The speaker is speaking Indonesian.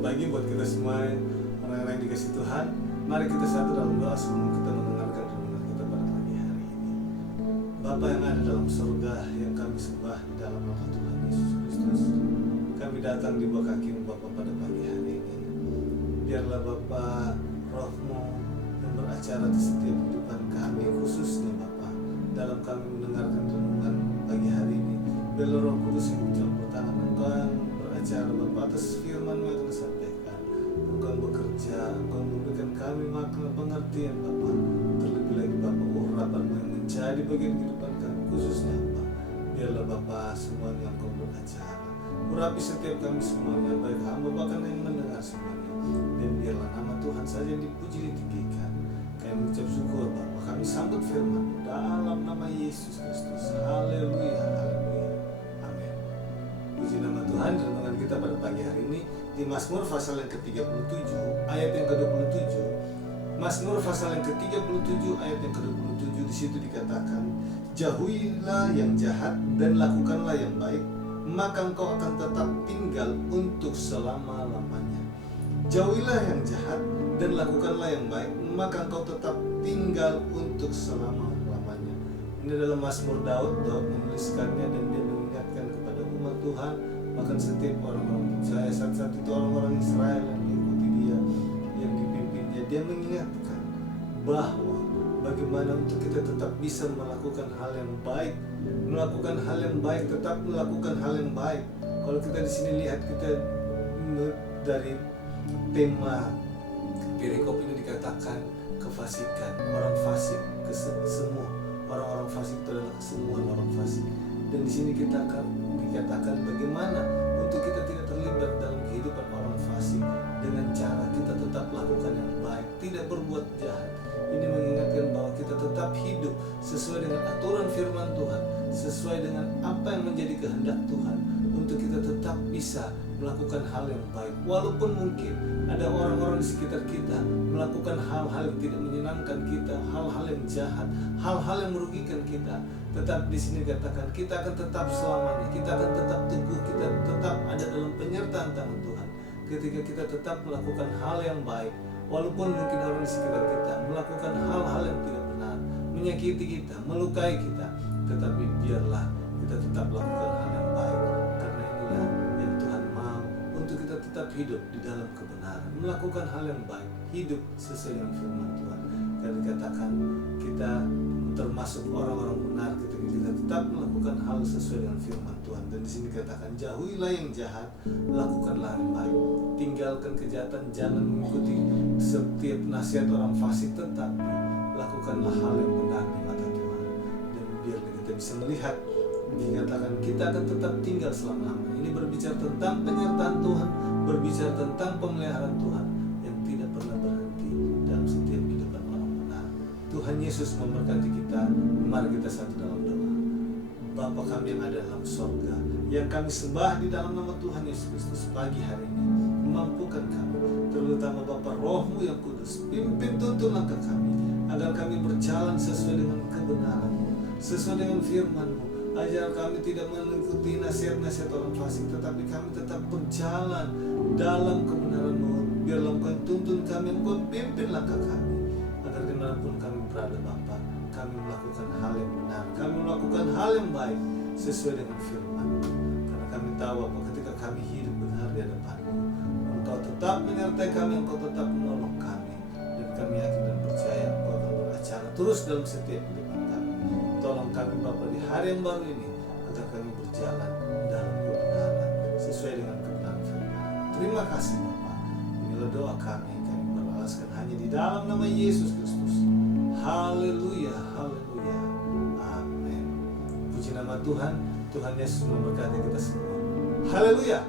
berbagi buat kita semua orang-orang yang dikasih Tuhan. Mari kita satu dalam doa sebelum kita mendengarkan renungan kita pada pagi hari ini. Bapa yang ada dalam surga, yang kami sembah di dalam nama Tuhan Yesus Kristus, kami datang di bawah kaki-Mu Bapa pada pagi hari ini. Biarlah Bapa Roh-Mu yang beracara di setiap kehidupan kami, khususnya Bapa dalam kami mendengarkan renungan pagi hari ini. Biarlah Roh Kudus yang mencampur tangan Engkau yang beracara Bapa atas firman-Mu yang Engkau sampaikan. Engkau bekerja, Engkau memberikan kami makna pengertian Bapa. Terlebih lagi Bapa urapan-Mu yang menjadi bagian kehidupan kami, khususnya Bapa. Biarlah Bapa semuanya Engkau beracara. Urapi setiap kami semuanya, baik hamba bahkan yang mendengar semuanya. Dan biarlah nama Tuhan saja yang dipuji ditinggikan. Kami mengucap syukur Bapa, kami sambut firman dalam nama Yesus Kristus. Haleluya, haleluya, amin. Puji nama Tuhan. Renungan kita pada pagi hari ini di Mazmur pasal yang ke-37 ayat yang ke-27. Mazmur pasal yang ke-37 ayat yang ke-27, di situ dikatakan, jauhilah yang jahat dan lakukanlah yang baik, maka engkau akan tetap tinggal untuk selama-lamanya. Jauhilah yang jahat dan lakukanlah yang baik, maka engkau tetap tinggal untuk selama-lamanya. Ini adalah Mazmur Daud menuliskannya, dan dia mengingatkan kepada umat Tuhan, bahkan setiap orang-orang percaya saat itu orang-orang Israel yang mengikuti dia, yang dipimpinnya. Dia mengingatkan bahwa bagaimana untuk kita tetap bisa melakukan hal yang baik, tetap melakukan hal yang baik. Kalau kita di sini lihat, kita dari tema perikop ini dikatakan kefasikan, orang fasik, semua orang-orang fasik itu adalah kesemuan orang fasik. Dan di sini kita akan dikatakan bagaimana untuk kita tidak terlibat dalam kehidupan orang fasik dengan cara kita tetap lakukan yang baik, tidak berbuat jahat. Ini mengingatkan bahwa kita tetap hidup sesuai dengan aturan firman Tuhan, sesuai dengan apa yang menjadi kehendak Tuhan, untuk kita tetap bisa melakukan hal yang baik. Walaupun mungkin ada orang-orang di sekitar kita melakukan hal-hal yang tidak menyenangkan kita, hal-hal yang jahat, hal-hal yang merugikan kita, tetap di sini katakan kita akan tetap selamanya, kita akan tetap teguh, kita tetap ada dalam penyertaan tangan Tuhan. Ketika kita tetap melakukan hal yang baik, walaupun mungkin orang di sekitar kita melakukan hal-hal yang tidak benar, menyakiti kita, melukai kita, tetapi biarlah kita tetap lakukan hal yang baik, karena inilah yang Tuhan mau, untuk kita tetap hidup di dalam kebenaran, melakukan hal yang baik, hidup sesuai dengan firman Tuhan. Dan dikatakan kita termasuk orang-orang benar ketika kita tetap melakukan hal sesuai dengan firman Tuhan. Dan di sini dikatakan, jauhilah yang jahat, lakukanlah yang baik, tinggalkan kejahatan, jangan mengikuti setiap nasihat orang fasik, tetapi lakukanlah hal yang benar di mata Tuhan. Dan biar kita bisa melihat, dikatakan kita akan tetap tinggal selama-lamanya. Ini berbicara tentang penyertaan Tuhan, berbicara tentang pemeliharaan Tuhan yang tidak pernah berhenti dalam setiap kehidupan orang benar. Tuhan Yesus memberkati kita. Mari kita satu dalam doa. Bapa kami yang ada dalam sorga, yang kami sembah di dalam nama Tuhan Yesus Kristus, pagi hari ini mampukan kami, terutama Bapa Roh-Mu yang kudus, pimpin tuntun langkah kami, agar kami berjalan sesuai dengan kebenaran-Mu, sesuai dengan firman-Mu. Ajar kami tidak mengikuti nasihat-nasihat orang fasik, tetapi kami tetap berjalan dalam kebenaran-Mu. Biarlah Engkau tuntun kami, Engkau pimpin langkah kami, agar dimanapun kami berada Bapa, kami melakukan hal yang benar, kami melakukan hal yang baik sesuai dengan firman. Karena kami tahu Bapa, ketika kami hidup benar di hadapan-Mu, Engkau tetap menyertai kami, Engkau tetap menolong kami, dan kami yakin dan percaya Engkau akan beracara terus dalam setiap kehidupan kami. Tolong kami Bapa di hari yang baru ini, agar kami berjalan dalam kebenaran sesuai dengan kebenaran firman. Terima kasih Bapa. Inilah doa kami berbalaskan hanya di dalam nama Yesus Kristus. Haleluya, haleluya, amin. Puji nama Tuhan. Tuhan Yesus memberkati kita semua. Haleluya.